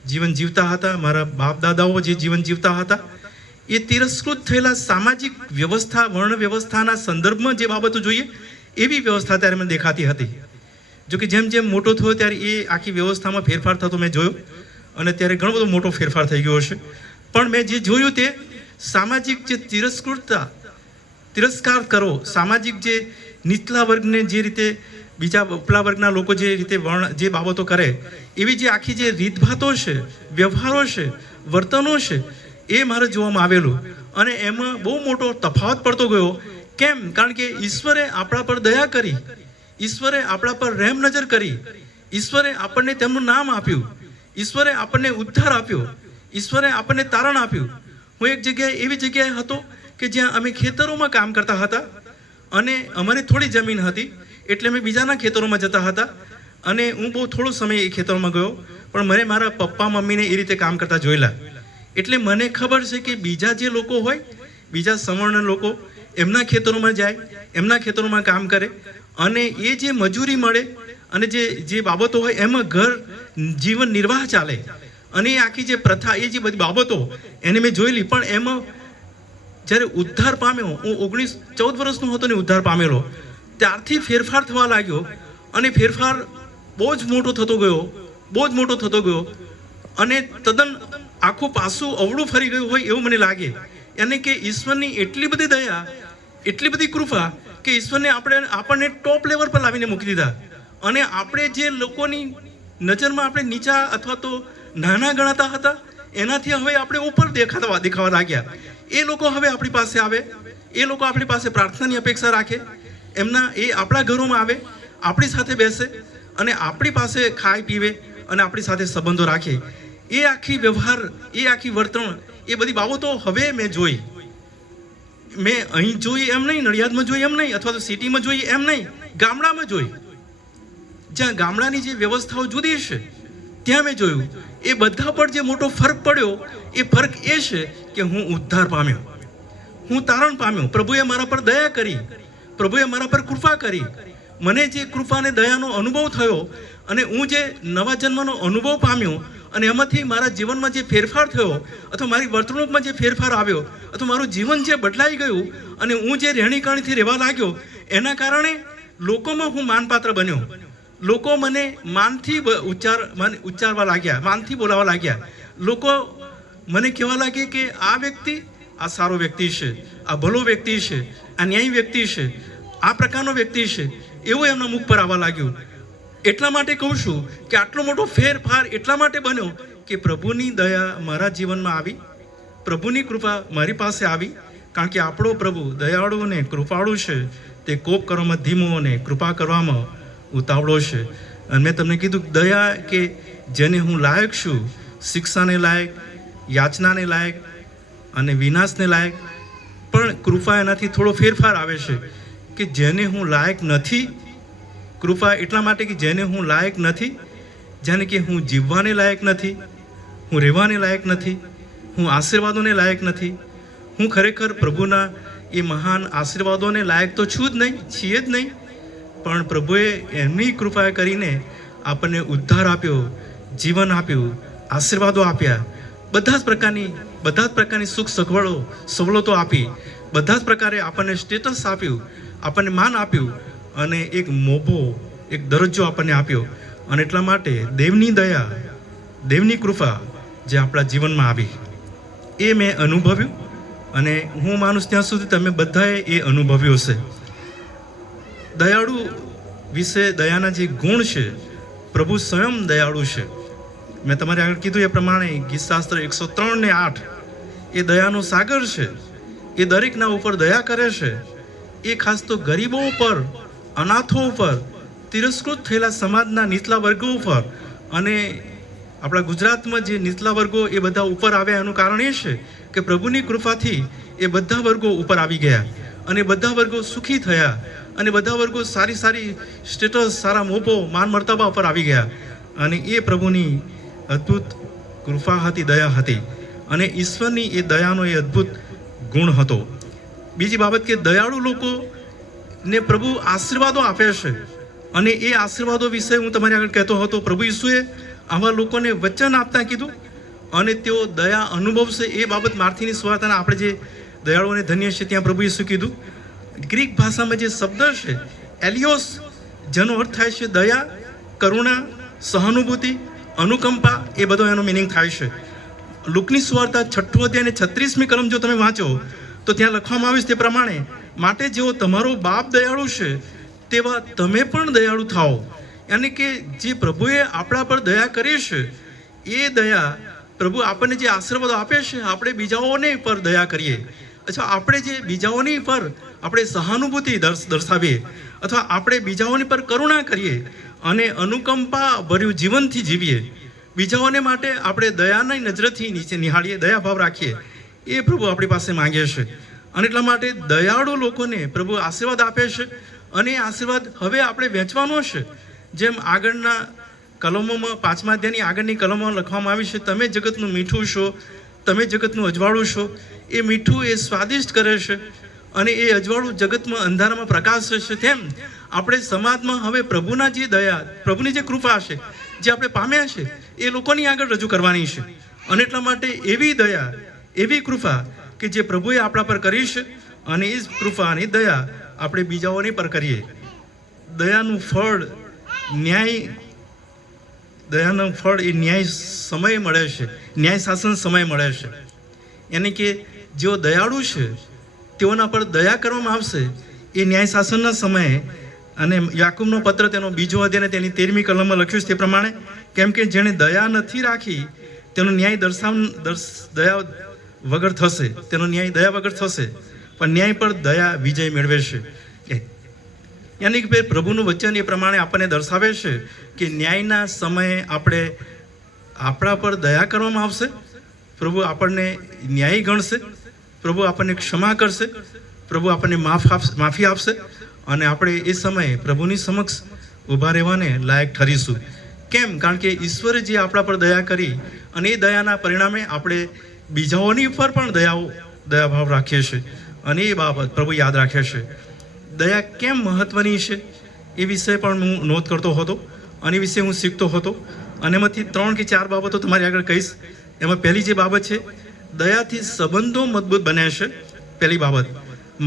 જીવન જીવતા હતા, મારા બાપ દાદાઓ જે જીવન જીવતા હતા, એ તિરસ્કૃત થયેલા સામાજિક વ્યવસ્થા, વર્ણ વ્યવસ્થાના સંદર્ભમાં જે બાબતો જોઈએ એવી વ્યવસ્થા ત્યારે મને દેખાતી હતી. જોકે જેમ જેમ મોટો થયો ત્યારે એ આખી વ્યવસ્થામાં ફેરફાર થતો મેં જોયો અને ત્યારે ઘણો બધો મોટો ફેરફાર થઈ ગયો છે. પણ મેં જે જોયું તે સામાજિક જે તિરસ્કાર કરો, સામાજિક જે નીચલા વર્ગને જે રીતે બીજા ઉપલા વર્ગના લોકો જે રીતે જે બાબતો કરે, એવી જે આખી જે રીતભાતો છે, વ્યવહારો છે, વર્તનો છે, એ મારે જોવામાં આવેલું. અને એમાં બહુ મોટો તફાવત પડતો ગયો. કેમ? કારણ કે ઈશ્વરે આપણા પર દયા કરી, ઈશ્વરે આપણા પર રહેમ નજર કરી, ઈશ્વરે આપણને તેમનું નામ આપ્યું, ઈશ્વરે આપણને ઉદ્ધાર આપ્યો, ઈશ્વરે આપણને તારણ આપ્યું. હું એક જગ્યાએ એવી જગ્યાએ હતો કે જ્યાં અમે ખેતરોમાં કામ કરતા હતા અને અમારી થોડી જમીન હતી, એટલે અમે બીજાના ખેતરોમાં જતા હતા અને હું બહુ થોડો સમય એ ખેતરોમાં ગયો, પણ મને મારા પપ્પા મમ્મીને એ રીતે કામ કરતા જોયેલા. એટલે મને ખબર છે કે બીજા જે લોકો હોય, બીજા સવર્ણ લોકો એમના ખેતરોમાં જાય, એમના ખેતરોમાં કામ કરે અને એ જે મજૂરી મળે અને જે બાબતો હોય એમાં ઘર જીવન નિર્વાહ ચાલે. અને એ આખી જે પ્રથા, એ જે બધી બાબતો એને મેં જોયેલી. પણ એમાં જ્યારે ઉદ્ધાર પામ્યો, હું 14 વર્ષનો હતો ને ઉદ્ધાર પામેલો, ત્યારથી ફેરફાર થવા લાગ્યો અને ફેરફાર બહુ જ મોટો થતો ગયો, બહુ જ મોટો થતો ગયો અને તદ્દન આખું પાસું અવળું ફરી ગયું હોય એવું મને લાગે. એને કે ઈશ્વરની એટલી બધી દયા, એટલી બધી કૃપા કે ઈશ્વરને આપણને ટોપ લેવલ પર લાવીને મૂકી દીધા. અને આપણે જે લોકોની નજરમાં આપણે નીચા અથવા તો નાના ગણાતા હતા, એનાથી હવે આપણે ઉપર દેખાવા લાગ્યા. એ લોકો હવે આપણી પાસે આવે, એ લોકો આપણી પાસે પ્રાર્થનાની અપેક્ષા રાખે, એ આપણા ઘરોમાં આવે, આપણી સાથે બેસે અને આપણી પાસે ખાય પીવે અને આપણી સાથે સંબંધો રાખે. એ આખી વ્યવહાર, એ આખી વર્તણ, એ બધી બાબતો હવે મેં જોઈ. મેં અહીં જોઈ એમ નહીં, નડિયાદમાં જોઈ એમ નહીં, અથવા તો સિટીમાં જોઈ એમ નહીં, ગામડામાં જોઈ. જ્યાં ગામડાની જે વ્યવસ્થાઓ જુદી છે ત્યાં મેં જોયું. એ બધા પર જે મોટો ફરક પડ્યો, એ ફરક એ છે કે હું ઉદ્ધાર પામ્યો, હું તારણ પામ્યો. પ્રભુએ મારા પર દયા કરી, પ્રભુએ મારા પર કૃપા કરી. મને જે કૃપાને દયાનો અનુભવ થયો અને હું જે નવા જન્મનો અનુભવ પામ્યો અને એમાંથી મારા જીવનમાં જે ફેરફાર થયો અથવા મારી વર્તણૂકમાં જે ફેરફાર આવ્યો અથવા મારું જીવન જે બદલાઈ ગયું અને હું જે રહેણીકરણીથી રહેવા લાગ્યો, એના કારણે લોકોમાં હું માનપાત્ર બન્યો. લોકો મને માનથી ઉચ્ચારવા લાગ્યા, માનથી બોલાવા લાગ્યા. લોકો મને કહેવા લાગે કે આ વ્યક્તિ આ સારો વ્યક્તિ છે, આ ભલો વ્યક્તિ છે, આ ન્યાયી વ્યક્તિ છે, આ પ્રકારનો વ્યક્તિ છે, એવું એમના મુખ પર આવવા લાગ્યું. એટલા માટે કહું છું કે આટલો મોટો ફેરફાર એટલા માટે બન્યો કે પ્રભુની દયા મારા જીવનમાં આવી, પ્રભુની કૃપા મારી પાસે આવી. કારણ કે આપણો પ્રભુ દયાળુ અને કૃપાળુ છે. તે કોપ કરવામાં ધીમો અને કૃપા કરવામાં ઉતાવળો છે. અને મેં તમને કીધું દયા કે જેને હું લાયક છું, શિક્ષાને લાયક, યાચનાને લાયક અને વિનાશને લાયક, પણ કૃપા એનાથી થોડો ફેરફાર આવે છે કે જેને હું લાયક નથી. કૃપા એટલા માટે કે જેને હું લાયક નથી, જેને કે હું જીવવાને લાયક નથી, હું રહેવાને લાયક નથી, હું આશીર્વાદોને લાયક નથી, હું ખરેખર પ્રભુના એ મહાન આશીર્વાદોને લાયક તો છું જ નહીં, છીએ જ નહીં. પણ પ્રભુએ એમની કૃપા કરીને આપણને ઉદ્ધાર આપ્યો, જીવન આપ્યું, આશીર્વાદો આપ્યા, બધા જ પ્રકારની સુખ સવલતો આપી, બધા જ પ્રકારે આપણને સ્ટેટસ આપ્યું, આપણને માન આપ્યું અને એક મોભો, એક દરજ્જો આપણને આપ્યો. અને એટલા માટે દેવની દયા, દેવની કૃપા જે આપણા જીવનમાં આવી, એ મેં અનુભવ્યું અને હું માનું ત્યાં સુધી તમે બધાએ એ અનુભવ્યું હશે. દયાળુ વિશે દયાના જે ગુણ છે, પ્રભુ સ્વયં દયાળુ છે. મેં તમારે આગળ કીધું એ પ્રમાણે ગીતશાસ્ત્ર 103:8 એ દયાનો સાગર છે. એ દરેકના ઉપર દયા કરે છે. એ ખાસ તો ગરીબો ઉપર, અનાથો ઉપર, તિરસ્કૃત થયેલા સમાજના નીચલા વર્ગો ઉપર અને આપણા ગુજરાતમાં જે નીચલા વર્ગો એ બધા ઉપર આવ્યા એનું કારણ એ છે કે પ્રભુની કૃપાથી એ બધા વર્ગો ઉપર આવી ગયા અને બધા વર્ગો સુખી થયા અને બધા વર્ગો સારી સ્ટેટસ, સારા મોભો, માન મર્તબા પર આવી ગયા. અને એ પ્રભુની અદ્ભુત કૃપા હતી, દયા હતી અને ઈશ્વરની એ દયાનો એ અદ્ભુત ગુણ હતો. બીજી બાબત કે દયાળુ લોકોને પ્રભુ આશીર્વાદો આપે છે અને એ આશીર્વાદો વિશે હું તમારી આગળ કહેતો હતો. પ્રભુ ઈસુએ આવા લોકોને વચન આપતા કીધું અને તેઓ દયા અનુભવશે. એ બાબત માર્થીની સુવાર્તાના આપણે જે દયાળુઓને ધન્ય છે ત્યાં પ્રભુ ઈસુ કીધું. ગ્રીક ભાષામાં જે શબ્દ છે એલિયોસ, જેનો અર્થ થાય છે દયા, કરુણા, સહાનુભૂતિ, અનુકંપા, એ બધો એનો મિનિંગ થાય છે. લુકની સુવાર્તા 6 અધ્યાય અને 36મી કલમ જો તમે વાંચો તો ત્યાં લખવામાં આવ્યું છે તે પ્રમાણે, માટે જેવો તમારો બાપ દયાળુ છે તેવા તમે પણ દયાળુ થાઓ. યાની કે જે પ્રભુએ આપણા પર દયા કરી છે એ દયા, પ્રભુ આપણને જે આશીર્વાદ આપે છે, આપણે બીજાઓને પર દયા કરીએ. અથવા આપણે જે બીજાઓની પર આપણે સહાનુભૂતિ દર્શાવીએ અથવા આપણે બીજાઓની પર કરુણા કરીએ અને અનુકંપા ભર્યું જીવનથી જીવીએ, બીજાઓને માટે આપણે દયાની નજરથી નીચે નિહાળીએ, દયાભાવ રાખીએ, એ પ્રભુ આપણી પાસે માંગે છે. અને એટલા માટે દયાળુ લોકોને પ્રભુ આશીર્વાદ આપે છે અને એ આશીર્વાદ હવે આપણે વહેંચવાનો છે. જેમ આગળના કલમોમાં 5મા અધ્યાયની આગળની કલમોમાં લખવામાં આવ્યું છે, તમે જગતનું મીઠું છો, તમે જગતનું અજવાળું છો. એ મીઠું એ સ્વાદિષ્ટ કરે છે અને એ અજવાળું જગતમાં અંધારામાં પ્રકાશ છે. તેમ આપણે સમાજમાં હવે પ્રભુના જે દયા, પ્રભુની જે કૃપા છે, જે આપણે પામ્યા છે, એ લોકોની આગળ રજૂ કરવાની છે. અને એટલા માટે એવી દયા, એવી કૃપા કે જે પ્રભુએ આપણા પર કરી છે અને એ જ કૃપા અને દયા આપણે બીજાઓની પર કરીએ. દયાનું ફળ ન્યાય, દયાનું ફળ એ ન્યાય સમય મળે છે, ન્યાય શાસન સમય મળે છે. યાની કે જેઓ દયાળુ છે તેઓના પર દયા કરવામાં આવશે એ ન્યાય શાસનના સમયે. અને યાકૂબનો પત્ર તેનો 2 અધ્યાય તેની 13મી કલમમાં લખ્યું છે તે પ્રમાણે, કેમ કે જેણે દયા નથી રાખી તેનો ન્યાય દયા વગર થશે, તેનો ન્યાય દયા વગર થશે, પણ ન્યાય પર દયા વિજય મેળવે છે. યાની કે પ્રભુનું વચન એ પ્રમાણે આપણને દર્શાવે છે કે ન્યાયના સમયે આપણે આપણા પર દયા કરવામાં આવશે, પ્રભુ આપણને ન્યાયી ગણશે, પ્રભુ આપણને ક્ષમા કરશે, પ્રભુ આપણને માફી આપશે અને આપણે એ સમયે પ્રભુની સમક્ષ ઊભા રહેવાને લાયક ઠરીશું. કેમ? કારણ કે ઈશ્વરે જે આપણા પર દયા કરી અને એ દયાના પરિણામે આપણે બીજાઓની ઉપર પણ દયાભાવ રાખીએ છીએ અને એ બાબત પ્રભુ યાદ રાખે છે. દયા કેમ મહત્વની છે એ વિશે પણ હું નોંધ કરતો હતો અને એ વિશે હું શીખતો હતો. અને એમાંથી 3 કે 4 બાબતો તમારી આગળ કહીશ. એમાં પહેલી જે બાબત છે, દયાથી સંબંધો મજબૂત બને છે. પહેલી બાબત,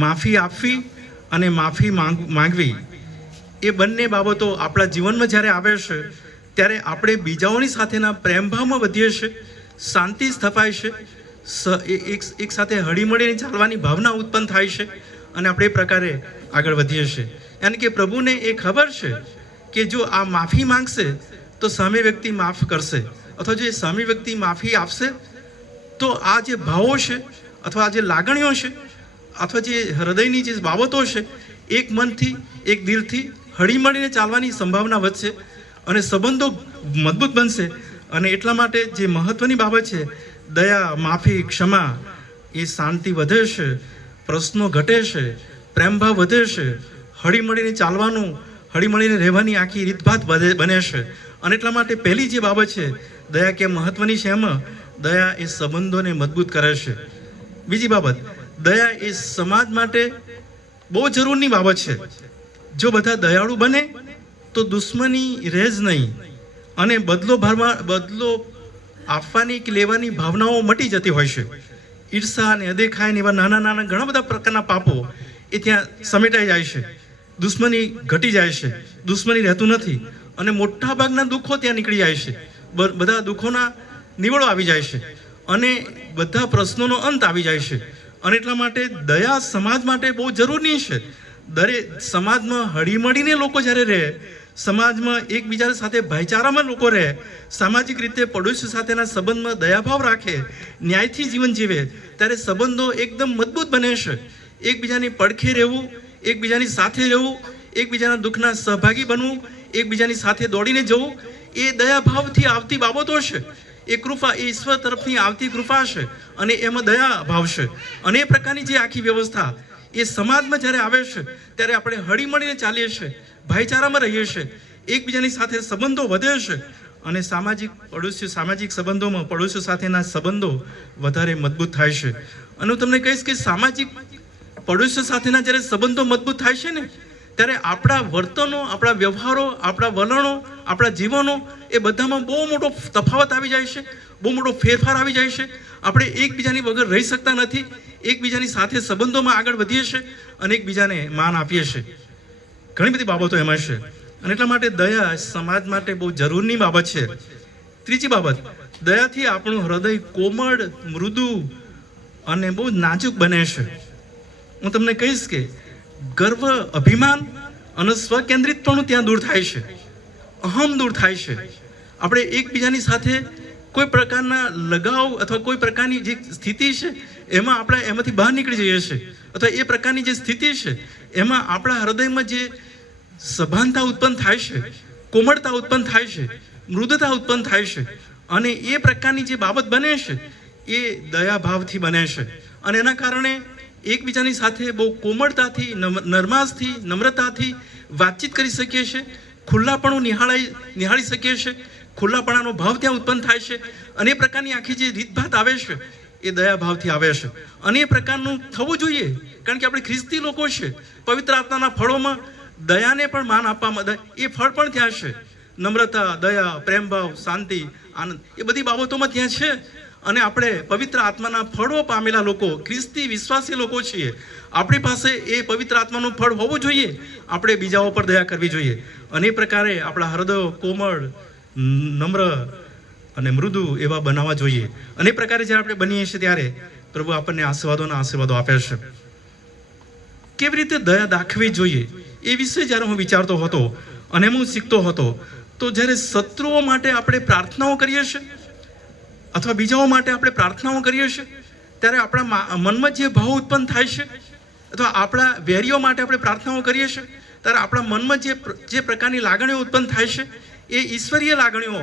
માફી આપવી અને માફી માંગવી, એ બંને બાબતો આપણા જીવનમાં જ્યારે આવે છે ત્યારે આપણે બીજાઓની સાથેના પ્રેમભાવમાં વધીએ છીએ, શાંતિ સ્થપાય છે, એક સાથે હળીમળીને ચાલવાની ભાવના ઉત્પન્ન થાય છે અને આપણે એ પ્રકારે આગળ વધીએ છીએ. યાની કે પ્રભુને એ ખબર છે કે જો આ માફી માંગશે તો સામે વ્યક્તિ માફ કરશે, અથવા જો એ સામે વ્યક્તિ માફી આપશે તો આ જે ભાવો છે અથવા આ જે લાગણીઓ છે અથવા જે હૃદયની જે બાબતો છે, એક મનથી એક દિલથી હળીમળીને ચાલવાની સંભાવના વધશે અને સંબંધો મજબૂત બનશે. અને એટલા માટે જે મહત્વની બાબત છે, દયા, માફી, ક્ષમા, એ શાંતિ વધે છે, પ્રશ્નો ઘટે છે, પ્રેમભાવ વધે છે, હળીમળીને ચાલવાનું, હળીમળીને રહેવાની આખી રીતભાત બને છે. અને એટલા માટે પહેલી જે બાબત છે, દયા કેમ મહત્વની છે, એમાં દયા એ સંબંધોને મજબૂત કરે છે. બીજી બાબત, દયા એ સમાજ માટે બહુ જરૂરની બાબત છે. જો બધા દયાળુ બને તો દુશ્મની રહે જ નહીં અને બદલો આપવાની કે લેવાની ભાવનાઓ મટી જતી હોય છે. ઈર્ષા અને અદેખાઈ એવા નાના નાના ઘણા બધા પ્રકારના પાપો એ ત્યાં સમેટાઈ જાય છે, દુશ્મની ઘટી જાય છે, દુશ્મની રહેતું નથી અને મોટા ભાગના દુઃખો ત્યાં નીકળી જાય છે. બધા દુઃખોના નિવડો આવી જાય છે અને બધા પ્રશ્નોનો અંત આવી જાય છે. અને એટલા માટે દયા સમાજ માટે બહુ જરૂરી છે. દરેક સમાજમાં હળીમળીને લોકો જ્યારે રહે, સમાજમાં એકબીજા સાથે ભાઈચારામાં લોકો રહે, સામાજિક રીતે પડોશી સાથેના સંબંધમાં દયાભાવ રાખે, ન્યાયથી જીવન જીવે, ત્યારે સંબંધો એકદમ મજબૂત બને છે. એકબીજાની પડખે રહેવું, એકબીજાની સાથે રહેવું, એકબીજાના દુઃખના સહભાગી બનવું, એકબીજાની સાથે દોડીને જવું, એ દયાભાવથી આવતી બાબતો છે. એ કૃપા એ ઈશ્વર તરફથી આવતી કૃપા છે અને એમાં દયા ભાવ છે. અને એ પ્રકારની જે આખી વ્યવસ્થા એ સમાજમાં જ્યારે આવે છે ત્યારે આપણે હળીમળીને ચાલીએ છીએ, ભાઈચારામાં રહીએ છીએ, એકબીજાની સાથે સંબંધો વધે છે અને સામાજિક સંબંધોમાં પડોશીઓ સાથેના સંબંધો વધારે મજબૂત થાય છે. અને હું તમને કહીશ કે સામાજિક પડોશીઓ સાથેના જ્યારે સંબંધો મજબૂત થાય છે ને, ત્યારે આપણા વર્તનો, આપણા વ્યવહારો, આપણા વલણો, આપણા જીવનો એ બધામાં બહુ મોટો તફાવત આવી જાય છે, બહુ મોટો ફેરફાર આવી જાય છે. આપણે એકબીજાની વગર રહી શકતા નથી, એકબીજાની સાથે સંબંધોમાં આગળ વધીએ છીએ અને એકબીજાને માન આપીએ છીએ. ઘણી બધી બાબતો એમાં છે અને એટલા માટે દયા સમાજ માટે બહુ જરૂરની બાબત છે. ત્રીજી બાબત, દયાથી આપણું હૃદય કોમળ, મૃદુ અને બહુ નાજુક બને છે. હું તમને કહીશ કે ગર્વ, અભિમાન અને સ્વકેન્દ્રિતપણું ત્યાં દૂર થાય છે, અહમ દૂર થાય છે. આપણે એકબીજાની સાથે કોઈ પ્રકારના લગાવ અથવા કોઈ પ્રકારની જે સ્થિતિ છે એમાં આપણે એમાંથી બહાર નીકળી જઈએ છીએ, અથવા એ પ્રકારની જે સ્થિતિ છે એમાં આપણા હૃદયમાં જે સભાનતા ઉત્પન્ન થાય છે, કોમળતા ઉત્પન્ન થાય છે, મૃદુતા ઉત્પન્ન થાય છે, અને એ પ્રકારની જે બાબત બને છે એ દયાભાવથી બને છે. અને એના કારણે એકબીજાની સાથે બહુ કોમળતાથી, નરમાશથી, નમ્રતાથી વાતચીત કરી શકીએ છીએ, ખુલ્લાપણું નિહાળી શકીએ છીએ, ખુલ્લાપણાનો ભાવ ત્યાં ઉત્પન્ન થાય છે. અને એ પ્રકારની આખી જે રીતભાત આવે છે એ દયાભાવથી આવે છે. અને એ પ્રકારનું થવું જોઈએ, કારણ કે આપણે ખ્રિસ્તી લોકો છે. પવિત્ર આત્માના ફળોમાં દયાને પણ માન આપવામાં, એ ફળ પણ ત્યાં છે. નમ્રતા, દયા, પ્રેમભાવ, શાંતિ, આનંદ, એ બધી બાબતોમાં ત્યાં છે. અને આપણે પવિત્ર આત્માના ફળો પામેલા લોકો, ખ્રિસ્તી વિશ્વાસી લોકો છીએ. આપણી પાસે એ પવિત્ર આત્માનું ફળ હોવું જોઈએ. આપણે બીજાઓ પર દયા કરવી જોઈએ. અને એ પ્રકારે આપણા હૃદયો કોમળ, નમ્ર અને મૃદુ એવા બનાવવા જોઈએ. અને એ પ્રકારે જ્યારે આપણે બનીએ છીએ ત્યારે પ્રભુ આપણને આશીર્વાદો આપે છે. કેવી રીતે દયા દાખવી જોઈએ એ વિશે જ્યારે હું વિચારતો હતો અને હું શીખતો હતો, તો જ્યારે શત્રુઓ માટે આપણે પ્રાર્થનાઓ કરીએ છીએ અથવા બીજાઓ માટે આપણે પ્રાર્થનાઓ કરીએ છીએ, ત્યારે આપણા મનમાં જે ભાવ ઉત્પન્ન થાય છે, અથવા આપણા વેરીઓ માટે આપણે પ્રાર્થનાઓ કરીએ છીએ, ત્યારે આપણા મનમાં જે પ્રકારની લાગણીઓ ઉત્પન્ન થાય છે એ ઈશ્વરીય લાગણીઓ,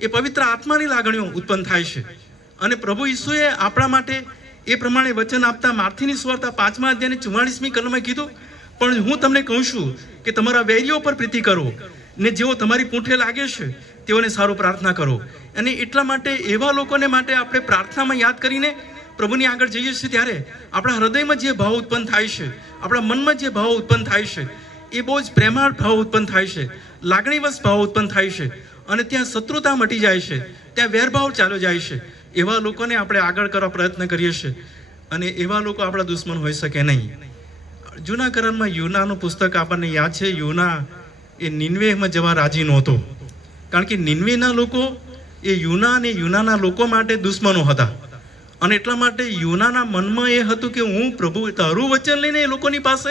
એ પવિત્ર આત્માની લાગણીઓ ઉત્પન્ન થાય છે. અને પ્રભુ ઈસુએ આપણા માટે એ પ્રમાણે વચન આપતા માર્થીની સુવાર્તા 5મા અધ્યાયની 44મી કલમમાં કીધું, પણ હું તમને કહું છું કે તમારા વેરીઓ પર પ્રીતિ કરો, ને જેઓ તમારી પૂંઠે લાગે છે તેઓને સારું પ્રાર્થના કરો. અને એટલા માટે એવા લોકોને માટે આપણે પ્રાર્થનામાં યાદ કરીને પ્રભુની આગળ જઈએ છીએ, ત્યારે આપણા હૃદયમાં જે ભાવ ઉત્પન્ન થાય છે, આપણા મનમાં જે ભાવ ઉત્પન્ન થાય છે, એ બહુ જ પ્રેમાળ ભાવ ઉત્પન્ન થાય છે, લાગણીવશ ભાવ ઉત્પન્ન થાય છે. અને ત્યાં શત્રુતા મટી જાય છે, ત્યાં વેરભાવ ચાલ્યો જાય છે. એવા લોકોને આપણે આગળ કરવા પ્રયત્ન કરીએ છીએ. અને એવા લોકો આપણા દુશ્મન હોઈ શકે નહીં. જૂના કરારમાં યુનાનું પુસ્તક આપણને યાદ છે. યુના એ નિનવેમાં જવા રાજી નહોતો, કારણ કે નિનવેના લોકો એ યુના અને યુનાના લોકો માટે દુશ્મનો હતા. અને એટલા માટે યુનાના મનમાં એ હતું કે હું પ્રભુ તારું વચન લઈને એ લોકોની પાસે,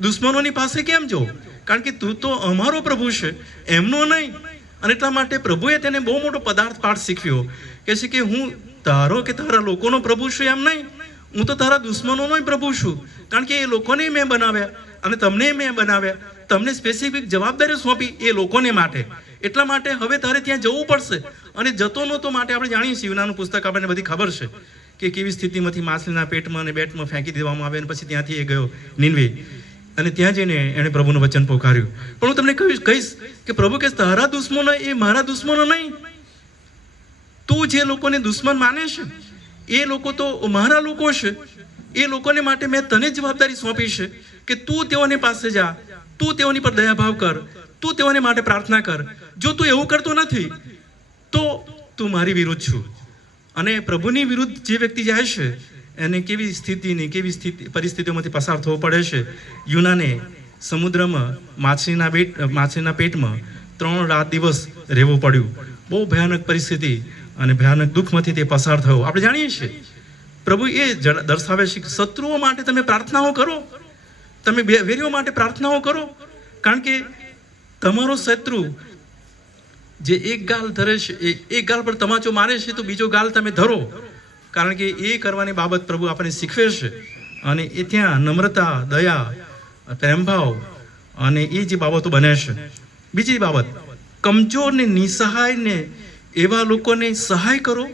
દુશ્મનોની પાસે કેમ જાઉં, કારણ કે તું તો અમારો પ્રભુ છે, એમનો નહીં. અને એટલા માટે પ્રભુએ તેને બહુ મોટો પાઠ શીખવ્યો, કે છે કે હું તારો કે તારા લોકોનો પ્રભુ છું એમ નહીં, હું તો તારા દુશ્મનોનો પ્રભુ છું. કારણ કે એ લોકોને મેં બનાવ્યા અને તમને મેં બનાવ્યા, તમને સ્પેસિફિક જવાબદારી સોંપી એ લોકોને માટે. એટલા માટે હવે તારે ત્યાં જવું પડશે. અને જતો નહોતો માટે આપણે જાણીએ છીએ, યુનાનું પુસ્તક આપણને બધી ખબર છે કે કેવી સ્થિતિમાંથી માછલીના પેટમાં અને બેટમાં ફેંકી દેવામાં આવે, અને પછી ત્યાંથી એ ગયો નિનવે, અને ત્યાં જઈને એણે પ્રભુનું વચન પોકાર્યું. પણ હું તમને કહીશ કે પ્રભુ કે તારા દુશ્મનો એ મારા દુશ્મનો નહીં. તું જે લોકોને દુશ્મન માને છે એ લોકો તો મારા લોકો છે. એ લોકોને માટે મેં તને જવાબદારી સોંપી છે કે તું તેઓની પાસે જા, તું તેઓની પર દયાભાવ કર, તું તેઓને માટે પ્રાર્થના કર. જો તું એવું કરતો નથી તો તું મારી વિરુદ્ધ છું. અને પ્રભુની વિરુદ્ધ જે વ્યક્તિ જાય છે એને કેવી પરિસ્થિતિઓમાંથી પસાર થવો પડે છે. યુનાને સમુદ્રમાં માછલીના પેટમાં 3 રાત દિવસ રહેવું પડ્યું. બહુ ભયાનક પરિસ્થિતિ અને ભયાનક દુઃખમાંથી તે પસાર થયો. આપણે જાણીએ છીએ પ્રભુ એ દર્શાવે છે કે શત્રુઓ માટે તમે પ્રાર્થનાઓ કરો, તમે વેરીઓ માટે પ્રાર્થનાઓ કરો. કારણ કે તમારો શત્રુ જે એક ગાલ ધરે છે, એક ગાલ પર તમાચો મારે છે, તો બીજો ગાલ તમે ધરો. કારણ કે એ કરવાની બાબત પ્રભુ આપણને શીખવે છે. અને એ ત્યાં નમ્રતા, દયા, પ્રેમભાવ અને એ જે બાબતો બને છે. બીજી બાબત, કમજોર ને નિસહાયને એવા લોકોને સહાય કરો,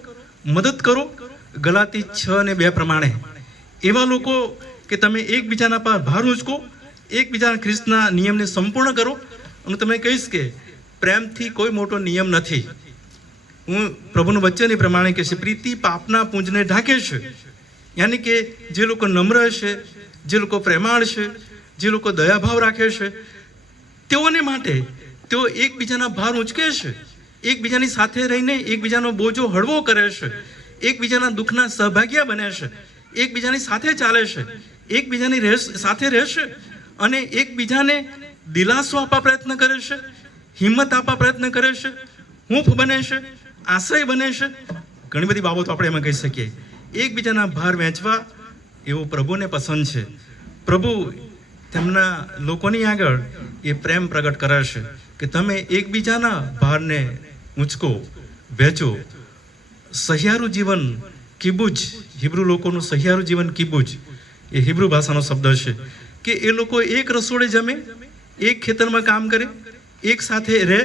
મદદ કરો. ગલાતી 6:2 પ્રમાણે એવા લોકો કે તમે એકબીજાના પર ભાર ઉંચકો, એકબીજાના ખ્રિસ્તના નિયમને સંપૂર્ણ કરો. હું તમને કહીશ કે પ્રેમથી કોઈ મોટો નિયમ નથી. હું પ્રભુનું વચન એ પ્રમાણે કહે છે, પ્રીતિ પાપના પૂંજને ઢાંકે છે. યાની કે જે લોકો નમ્ર છે, જે લોકો પ્રેમાળ છે, જે લોકો દયાભાવ રાખે છે, તેઓને માટે તેઓ એકબીજાના ભાર ઉંચકે છે, એકબીજાની સાથે રહીને એકબીજાનો બોજો હળવો કરે છે, એકબીજાના દુઃખના સહભાગીયા બને છે, એકબીજાની સાથે ચાલે છે, એકબીજાની સાથે રહેશે, અને એકબીજાને દિલાસો આપવા પ્રયત્ન કરે છે, હિંમત આપવા પ્રયત્ન કરે છે, હૂંફ બને છે, આશ્રય બને છે. ઘણી બધી બાબતો આપણે એમાં કહી શકીએ. એકબીજાના ભાર વહેંચવા એવું પ્રભુને પસંદ છે. પ્રભુ તેમના લોકોની આગળ એ પ્રેમ પ્રગટ કરે છે કે તમે એકબીજાના ભારને ઉંચકો, વહેંચો. સહિયારું જીવન કિબુજ, હિબ્રુ લોકોનું સહિયારું જીવન કિબુજ એ હિબ્રુ ભાષાનો શબ્દ છે કે એ લોકો એક રસોડે જમે, એક ખેતરમાં કામ કરે, એક સાથે રહે,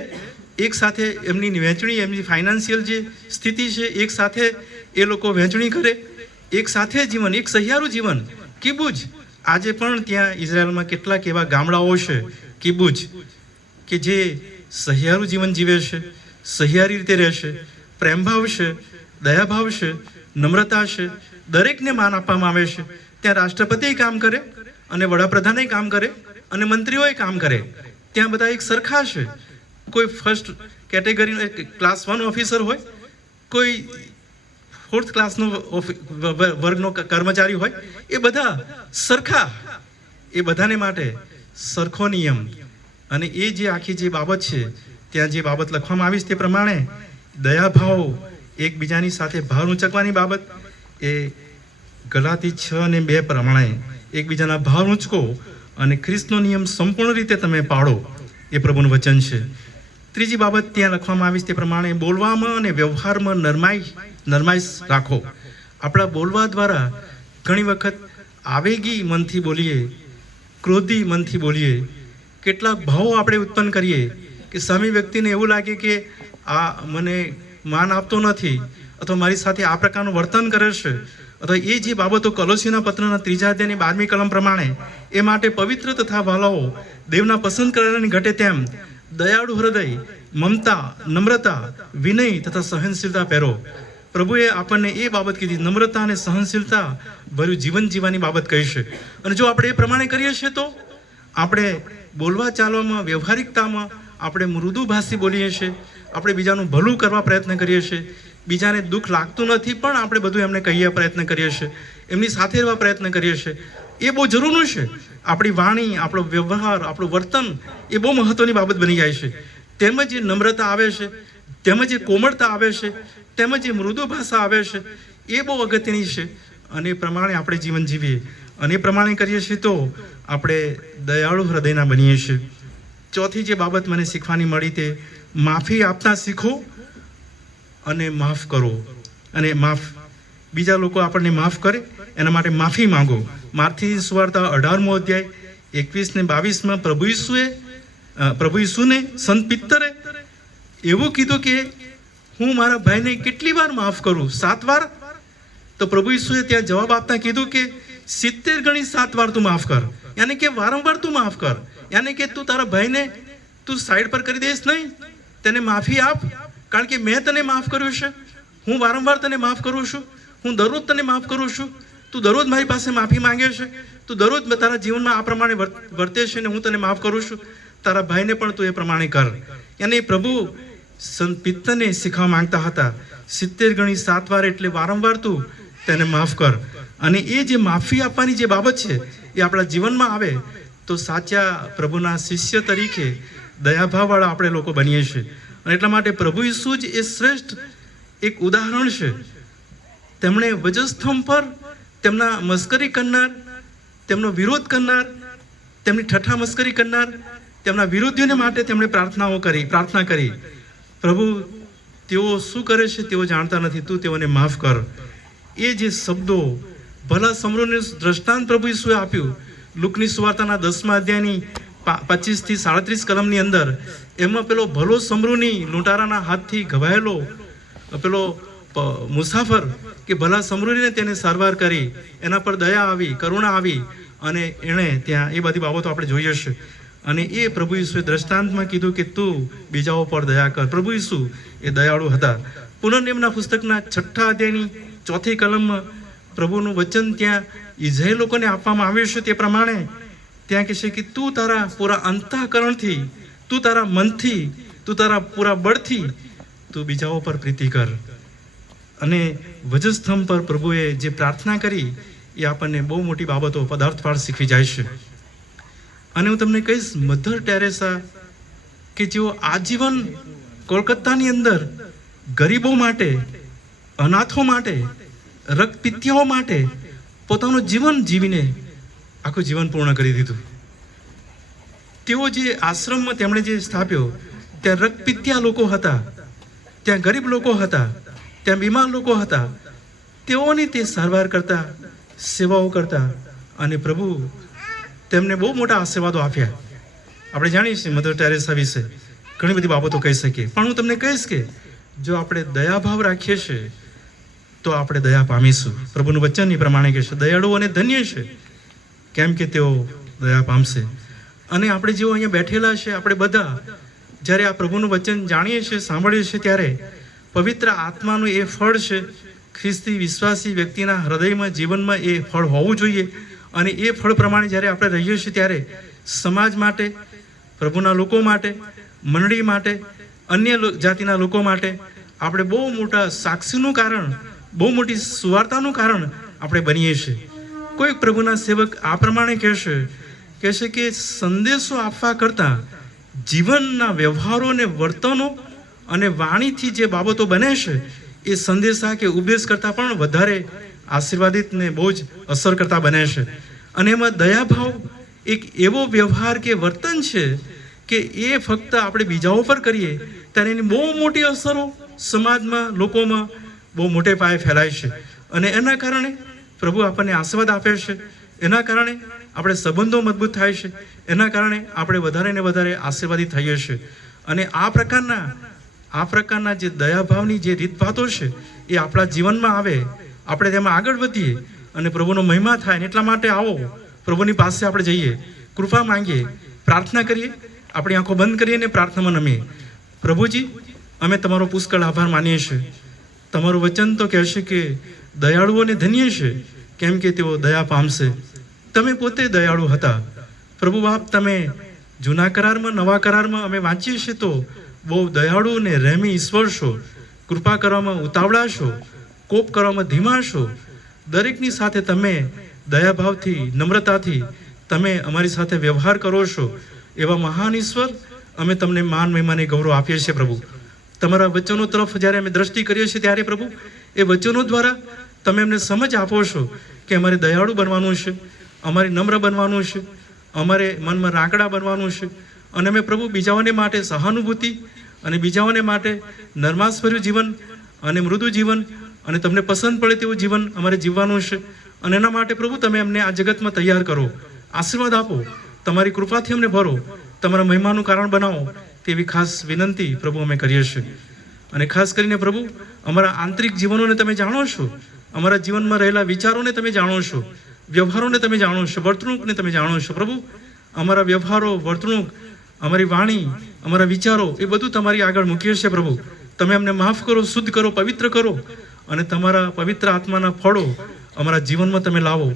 એક સાથે એમની વહેંચણી, એમની ફાઇનાન્શિયલ જે સ્થિતિ છે એક સાથે એ લોકો વહેંચણી કરે, એક સાથે જીવન, એક સહિયારું જીવન કિબુજ. આજે પણ ત્યાં ઇઝરાયલમાં કેટલાક એવા ગામડાઓ છે કિબુજ કે જે સહિયારું જીવન જીવે છે, સહિયારી રીતે રહેશે, પ્રેમભાવ છે, દયાભાવ છે, નમ્રતા છે, દરેકને માન આપવામાં આવે છે. ત્યાં રાષ્ટ્રપતિ કામ કરે અને વડાપ્રધાને કામ કરે અને મંત્રીઓએ કામ કરે. ત્યાં બધા એક સરખા છે. કોઈ ફર્સ્ટ કેટેગરીનો ક્લાસ 1 ઓફિસર હોય, કોઈ 4th ક્લાસનો વર્ગનો કર્મચારી હોય, એ બધા સરખા, એ બધાને માટે સરખો નિયમ. અને એ જે આખી જે બાબત છે ત્યાં જે બાબત લખવામાં આવી છે તે પ્રમાણે દયાભાવ, એકબીજાની સાથે ભાવ ઊંચકવાની બાબત, એ ગલાતી 6 અને 2 પ્રમાણે એકબીજાના ભાવ ઊંચકો અને ખ્રિસ્તનો નિયમ સંપૂર્ણ રીતે તમે પાળો, એ પ્રભુનું વચન છે. ત્રીજી બાબત ત્યાં લખવામાં આવી છે તે પ્રમાણે બોલવામાં અને વ્યવહારમાં નરમાઈશ રાખો. આપણા બોલવા દ્વારા ઘણી વખત આવેગી મનથી બોલીએ, ક્રોધી મનથી બોલીએ, કેટલાક ભાવો આપણે ઉત્પન્ન કરીએ કે સામી વ્યક્તિને એવું લાગે કે આ મને માન આપતો નથી અથવા મારી સાથે આ પ્રકારનું વર્તન કરે છે, અથવા એ જે બાબતો કોલોસીના પત્રના 3 અધ્યાયની 12મી કલમ પ્રમાણે એ માટે પવિત્ર તથા વાલાઓ દેવના પસંદ કરેલાની ઘટે તેમ દયાળુ હૃદય, મમતા, નમ્રતા, વિનય તથા સહનશીલતા પહેરો. પ્રભુએ આપણને એ બાબત કીધી, નમ્રતા અને સહનશીલતા ભર્યું જીવન જીવવાની બાબત કહી છે. અને જો આપણે એ પ્રમાણે કરીએ છીએ તો આપણે બોલવા ચાલવામાં, વ્યવહારિકતામાં આપણે મૃદુભાષી બોલીએ છીએ, આપણે બીજાનું ભલું કરવા પ્રયત્ન કરીએ છીએ, બીજાને દુઃખ લાગતું નથી પણ આપણે બધું એમને કહીએ પ્રયત્ન કરીએ છીએ, એમની સાથે રહેવા પ્રયત્ન કરીએ છીએ. એ બહુ જરૂરનું છે. આપણી વાણી, આપણો વ્યવહાર, આપણું વર્તન એ બહુ મહત્વની બાબત બની જાય છે. તેમજ એ નમ્રતા આવે છે, તેમજ એ કોમળતા આવે છે, તેમજ એ મૃદુ ભાષા આવે છે, એ બહુ અગત્યની છે. અને એ પ્રમાણે આપણે જીવન જીવીએ અને એ પ્રમાણે કરીએ છીએ તો આપણે દયાળુ હૃદયના બનીએ છીએ. ચોથી જે બાબત મને શીખવાની મળી તે માફી આપતા શીખો અને માફ કરો. અને બીજા લોકો આપણને માફ કરે એના માટે માફી માંગો. માર્થી સુવાર્તા 18મો અધ્યાય 21 ને 22માં પ્રભુ ઈસુને સંત પિત્તરે એવું કીધું કે હું મારા ભાઈને કેટલી વાર માફ કરું? 7 વાર? તો પ્રભુ ઈસુએ ત્યાં જવાબ આપતા કીધું કે 70 ગણી 7 વાર તું માફ કર. યાની કે વારંવાર તું માફ કર. યાની કે તું તારા ભાઈને તું સાઈડ પર કરી દઈશ નહીં, તેને માફી આપ, કારણ કે મેં તને માફ કર્યું છે. હું વારંવાર તને માફ કરું છું, હું દરરોજ તને માફ કરું છું, તું દરરોજ મારી પાસે માફી માંગે છે, તું દરરોજ તારા જીવનમાં આ પ્રમાણે વર્તે છે ને હું તને માફ કરું છું. તારા ભાઈને પણ તું એ પ્રમાણે કર. યાની પ્રભુ સંત પિત્તને શીખવા માંગતા હતા 70 ગણી 7 વાર એટલે વારંવાર તું તેને માફ કર. અને એ જે માફી આપવાની જે બાબત છે એ આપણા જીવનમાં આવે તો સાચા પ્રભુના શિષ્ય તરીકે દયાભાવવાળા આપણે લોકો બનીએ છીએ. અને એટલા માટે પ્રભુ ઈસુ જ એ શ્રેષ્ઠ એક ઉદાહરણ છે. તેમણે વજસ્તંભ પર તેમના મસ્કરી કરનાર, તેમનો વિરોધ કરનાર, તેમની ઠઠ્ઠા મસ્કરી કરનાર, તેમના વિરોધીઓને માટે તેમણે પ્રાર્થના કરી, પ્રભુ તેઓ શું કરે છે તેઓ જાણતા નથી, તું તેઓને માફ કર. એ જે શબ્દો ભલા સમરૂનું દ્રષ્ટાંત પ્રભુ ઈસુએ આપ્યું લુકની સુવાર્તાના 10મા અધ્યાયની 25 થી 37 કલમની અંદર, એમાં પેલો ભલો સમરૂની લૂંટારાના હાથથી ઘવાયેલો પેલો મુસાફર કે ભલા સમરૂને તેને સારવાર કરી, એના પર દયા આવી, કરુણા આવી અને એણે ત્યાં એ બધી બાબતો આપણે જોઈએ છે. અને એ પ્રભુ ઈસુએ દ્રષ્ટાંતમાં કીધું કે તું બીજાઓ પર દયા કર. પ્રભુ ઈસુ એ દયાળુ હતા. પુનર્નિયમના પુસ્તકના 6થા અધ્યાયની 4થી કલમમાં પ્રભુનું વચન ત્યાં ઇઝરાયેલ લોકોને આપવામાં આવ્યું છે. તે પ્રમાણે ત્યાં કહે છે કે તું તારા પૂરા અંતઃકરણથી, તું તારા મનથી, તું તારા પૂરા બળથી તું બીજાઓ પર પ્રીતિ કર. અને વજસ્તંભ પર પ્રભુએ જે પ્રાર્થના કરી એ આપણને બહુ મોટી બાબતો પદાર્થપાઠ શીખવી જાય છે. અને હું તમને કહીશ, મધર ટેરેસા કે જેઓ આજીવન કોલકાતાની અંદર ગરીબો માટે, અનાથો માટે, રક્તપિત્યાઓ માટે પોતાનું જીવન જીવીને આખું જીવન પૂર્ણ કરી દીધું. તેઓ જે આશ્રમમાં તેમણે જે સ્થાપ્યો ત્યાં રક્તપિત્યા લોકો હતા, ત્યાં ગરીબ લોકો હતા, ત્યાં બીમાર લોકો હતા, તેઓની તે સારવાર કરતા, સેવાઓ કરતા, અને પ્રભુ તેમને બહુ મોટા આશીર્વાદો આપ્યા. આપણે જાણીએ છીએ મધર ટેરેસા વિશે ઘણી બધી બાબતો કહી શકીએ, પણ હું તમને કહીશ કે જો આપણે દયાભાવ રાખીએ છીએ તો આપણે દયા પામીશું. પ્રભુનું વચનની પ્રમાણે કહે છે, દયાળુ અને ધન્ય છે કેમ કે તેઓ દયા પામશે. અને આપણે જેઓ અહીંયા બેઠેલા છે, આપણે બધા જ્યારે આ પ્રભુનું વચન જાણીએ છીએ, સાંભળીએ છીએ, ત્યારે પવિત્ર આત્માનું એ ફળ છે, ખ્રિસ્તી વિશ્વાસી વ્યક્તિના હૃદયમાં, જીવનમાં એ ફળ હોવું જોઈએ. અને એ ફળ પ્રમાણે જ્યારે આપણે રહીએ છીએ ત્યારે સમાજ માટે, પ્રભુના લોકો માટે, મંડળી માટે, અન્ય જાતિના લોકો માટે આપણે બહુ મોટા સાક્ષીનું કારણ, બહુ મોટી સુવાર્તાનું કારણ આપણે બનીએ છીએ. કોઈક પ્રભુના સેવક આ પ્રમાણે કહેશે કે સંદેશો આપવા કરતાં જીવનના વ્યવહારો અને વર્તનો અને વાણીથી જે બાબતો બને છે એ સંદેશા કે ઉપદેશ કરતાં પણ વધારે આશીર્વાદિત ને બહુ જ અસર કરતા બને છે. અને એમાં દયાભાવ એક એવો વ્યવહાર કે વર્તન છે કે એ ફક્ત આપણે બીજાઓ પર કરીએ ત્યારે એની બહુ મોટી અસરો સમાજમાં, લોકોમાં બહુ મોટે પાયે ફેલાય છે. અને એના કારણે પ્રભુ આપણને આશીર્વાદ આપે છે, એના કારણે આપણે સંબંધો મજબૂત થાય છે, એના કારણે આપણે વધારે ને વધારે આશીર્વાદિત થઈએ છીએ. અને આ પ્રકારના જે દયાભાવની જે રીતભાતો છે એ આપણા જીવનમાં આવે, આપણે તેમાં આગળ વધીએ અને પ્રભુનો મહિમા થાય. એટલા માટે આવો પ્રભુની પાસે આપણે જઈએ, કૃપા માંગીએ, પ્રાર્થના કરીએ, આપણી આંખો બંધ કરીએ ને પ્રાર્થનામાં નમીએ. પ્રભુજી, અમે તમારો પુષ્કળ આભાર માનીએ છીએ. તમારું વચન તો કહેશે કે દયાળુઓને ધન્ય છે કેમ કે તેઓ દયા પામશે. તમે પોતે દયાળુ હતા પ્રભુ બાપ. તમે જૂના કરારમાં, નવા કરારમાં અમે વાંચીએ છીએ તો બહુ દયાળુ ને રહેમી ઈશ્વર છો. કૃપા કરવામાં ઉતાવળા છો, કોપ કરવામાં ધીમા છો. દરેકની સાથે તમે દયાભાવથી, નમ્રતાથી તમે અમારી સાથે વ્યવહાર કરો છો. એવા મહાન ઈશ્વર, અમે તમને માન, મહિમાને ગૌરવ આપીએ છીએ પ્રભુ. તમારા વચનો તરફ જ્યારે અમે દ્રષ્ટિ કરીએ છીએ ત્યારે પ્રભુ એ વચનો દ્વારા તમે અમને સમજ આપો છો કે અમારે દયાળુ બનવાનું છે, અમારે નમ્ર બનવાનું છે, અમારે મનમાં રાંકડા બનવાનું છે. અને અમે પ્રભુ બીજાઓને માટે સહાનુભૂતિ અને બીજાઓને માટે નરમાશભર્યું જીવન અને મૃદુ જીવન અને તમને પસંદ પડે તેવું જીવન અમારે જીવવાનું છે. અને એના માટે પ્રભુ તમે અમને આ જગતમાં તૈયાર કરો, આશીર્વાદ આપો, તમારી કૃપાથી અમને ભરો, તમારા મહિમાનું કારણ બનાવો, તેવી ખાસ વિનંતી પ્રભુ અમે કરીએ છીએ. અને ખાસ કરીને પ્રભુ અમારા આંતરિક જીવનોને તમે જાણો છો, અમારા જીવનમાં રહેલા વિચારોને તમે જાણો છો, વ્યવહારોને તમે જાણો છો, વર્તણૂકને તમે જાણો છો. પ્રભુ અમારા વ્યવહારો, વર્તણૂક, અમારી વાણી, અમારા વિચારો એ બધું તમારી આગળ મૂકીએ છીએ પ્રભુ. તમે અમને માફ કરો, શુદ્ધ કરો, પવિત્ર કરો અને તમારા પવિત્ર આત્માના ફળો અમારા જીવનમાં તમે લાવો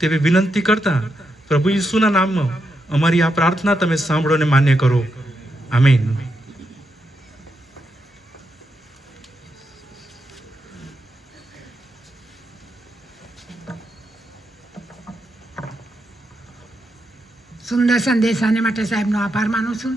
તેવી વિનંતી કરતા પ્રભુ ઈસુના નામમાં અમારી આ પ્રાર્થના તમે સાંભળો અને માન્ય કરો. આમીન. સુંદર સંદેશાને માટે સાહેબનો આભાર માનું છું.